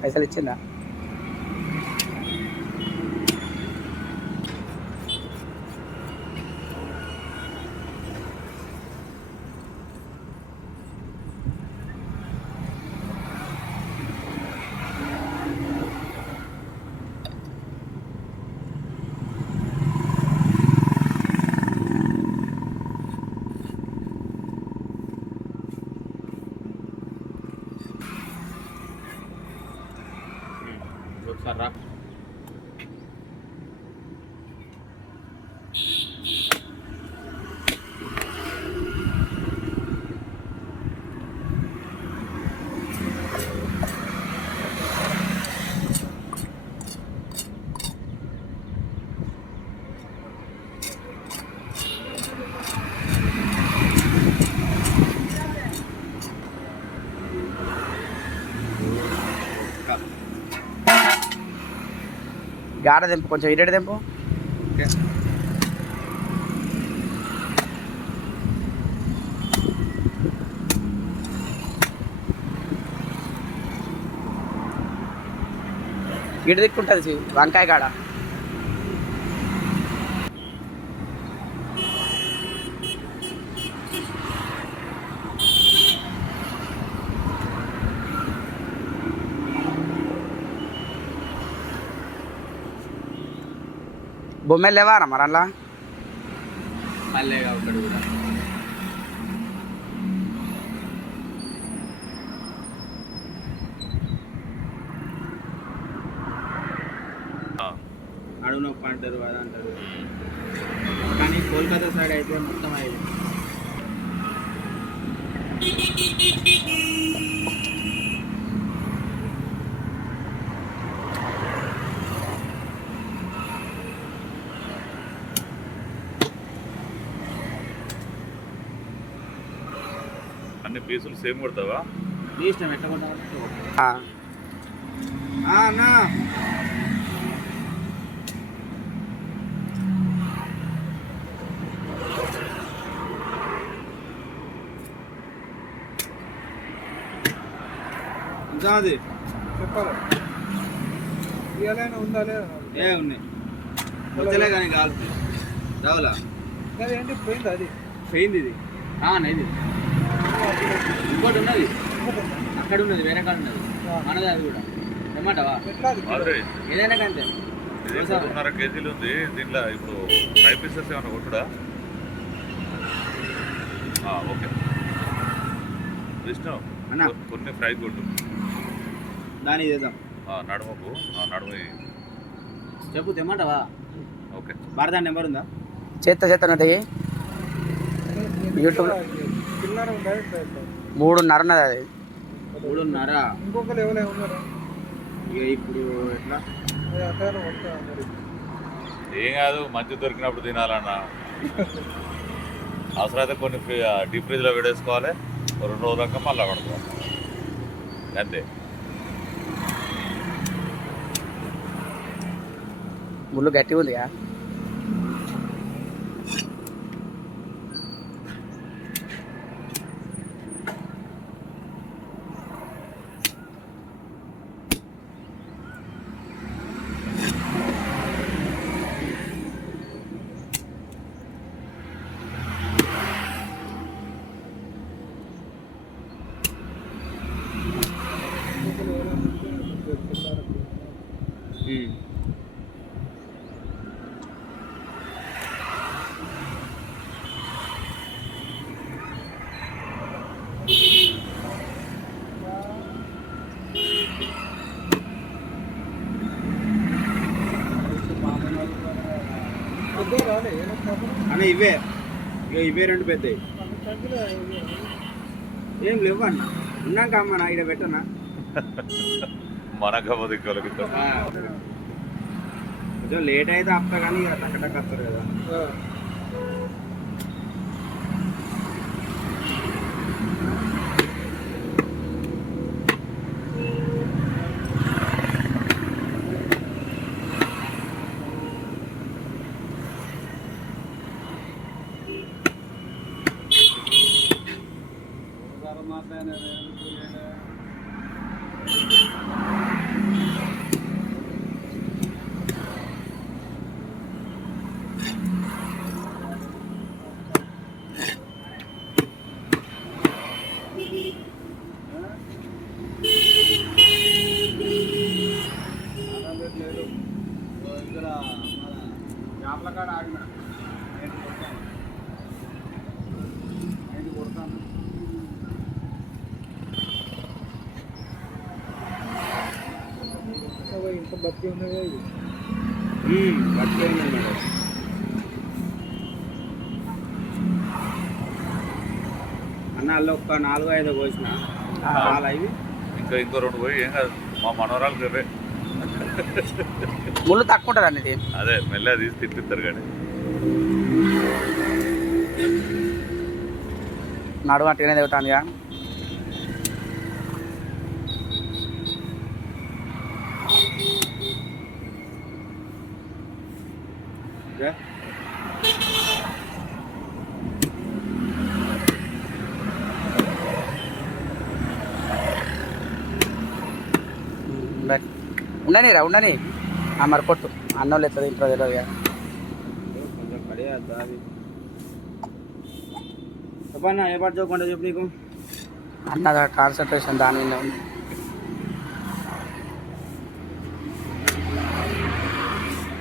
పైసలు ఇచ్చిందా? ఒకసారి రా. గాడ తెంపు, కొంచెం ఇరేడు తెంపు. ఇటు దిక్కుంటుంది వంకాయ కాడ. బొమ్మలు లేవారా మరి అలా? మళ్ళీ ఒకటి కూడా అడుగు నొప్పి అంటారు, అది అంటారు. కానీ కోల్కతా సైడ్ అయితే మొత్తం అయింది. అన్ని పీసులు సేమ్ కొడతావా? నీ ఇష్టం ఎట్లా కొట్టాలి. ఇంకా అది చెప్పాలి ఇవ్వాలైనా ఉందా లేదా? ఏ ఉన్నాయి వచ్చలే కానీ కాల్సి రావులా ఏంటి పోయింది? అది పోయింది. ఇది ఇది ఇంకోటి ఉన్నది అక్కడ ఉన్నది, వేరే కాడ ఉన్నది మనది. అది కూడా ఏమంటావా? ఏదైనా కంటే 2.5 కేజీలు ఉంది దీంట్లో. ఇప్పుడు 5 పీసెస్ ఏమన్నా కొట్టుడా? ఓకే విష్ణు, కొన్ని ఫ్రై కొట్టు. దాని చేద్దాం. నడుముకు నడుము చెప్పు తెమ్మంటావా? ఓకే. భారత నెంబర్ ఉందా? చేత యూట్యూబ్ 3:30 ఉన్నది. అది 3:30. ఇంకొకరు ఎవరైనా ఉన్నారా? ఇక ఇప్పుడు ఎట్లా? ఏం కాదు, మంచి దొరికినప్పుడు తినాలన్నా. అవసరమైతే కొన్ని డీప్ ఫ్రిడ్జ్లో పెట్టేసుకోవాలి. 2 రోజుల దాకా మళ్ళీ పడుకోవాలి అంతే. ముళ్ళు గట్టిగా ఉందిగా. అన్న ఇవే ఇవే 2 పెద్దవి. ఏం లేవన్న ఉన్నాక అమ్మ నా ఇక్కడ పెట్టనా? మనకపోతే కొంచెం లేట్ అయితే అప్తా కానీ ఇక టక్కటక్ వస్తారు కదా. ఇక్కడ చేపల కాడ ఆగిన కొడతాను ఇంత బతికి ఉన్నదే ఇది పట్టుకెళ్ళింది మేడం అన్న అల్ల ఒక్క 4-5 కోసిన చాలా ఇవి ఇంకో 2 పోయి ఏం కాదు మా మనవరాలు రేపే ముళ్ళు తక్కువ ఉంటుంది అన్నిటి. అదే మెల్లగా తీసి తిప్పిస్తారు కానీ నడుము అట్టుగానే దిగుతుంది ఇక. ఉండనిరా ఉండని మరి కొట్టు అన్నం లేదు ఇంట్లో తెలియదు ఇక. కొంచెం కడియద్దా అది చెప్పన్నా ఏ పాటు చదువుకుంటా చెప్పు నీకు అన్న కాన్సన్ట్రేషన్ దాని మీద ఉంది.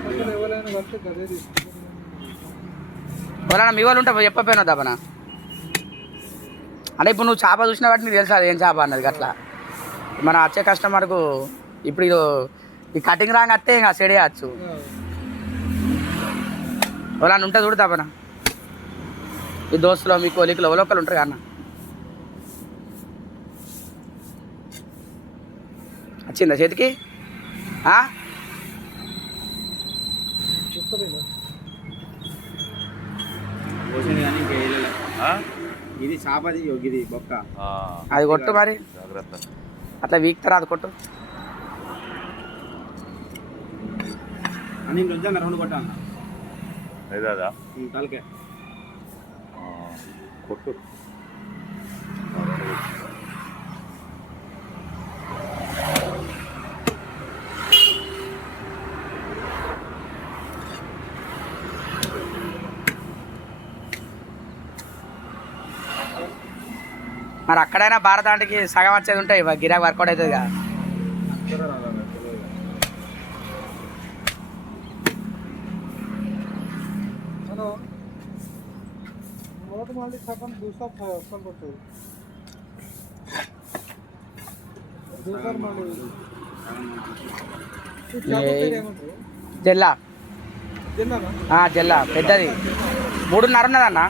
అసలు ఎవరైనా కలిసి గదే తీసుకుంటారు. ఎవరైనా మీ వాళ్ళు ఉంటే చెప్పపోయినా దబన అంటే ఇప్పుడు నువ్వు చేప చూసిన వాటి నీకు తెలుసా ఏం చేప అన్నది అట్లా. మన వచ్చే కస్టమర్కు ఇప్పుడు ఇది ఈ కటింగ్ రాంగ్ వస్తే ఇంకా సెడ్ చేయచ్చు. ఎవరైనా ఉంటే చూడు దబన ఈ దోస్తులో మీ కోలికలు ఎవరొక్కరు ఉంటారు అన్న. వచ్చిందా చేతికి చెప్తారేనా పోసింది కానీ ఇంకా వేయలేదు ఆ? ఇది చేపది ఇది బొక్క ఆ, అది కొట్టు మరి జాగ్రత్త. అట్లా వీక్తారా అది కొట్టు. అని కొంచెం 2 కొట్టాను ఇదా తలకే కొట్టు మరి అక్కడైనా భారతానికి సగం వచ్చేది ఉంటాయి గిరాక్ వర్కౌట్ అవుతుంది కదా. हेलो मोट मालिक अपन दूसरा फल करते दूसरा मालिक జెల్లా జిల్లానా జెల్లా పెద్దది 3.5 ఉన్నదన్న.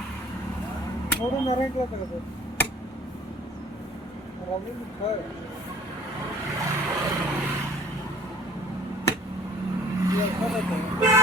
3.5 ఇంట్లో కదా రవి సార్ ये अच्छा रहता है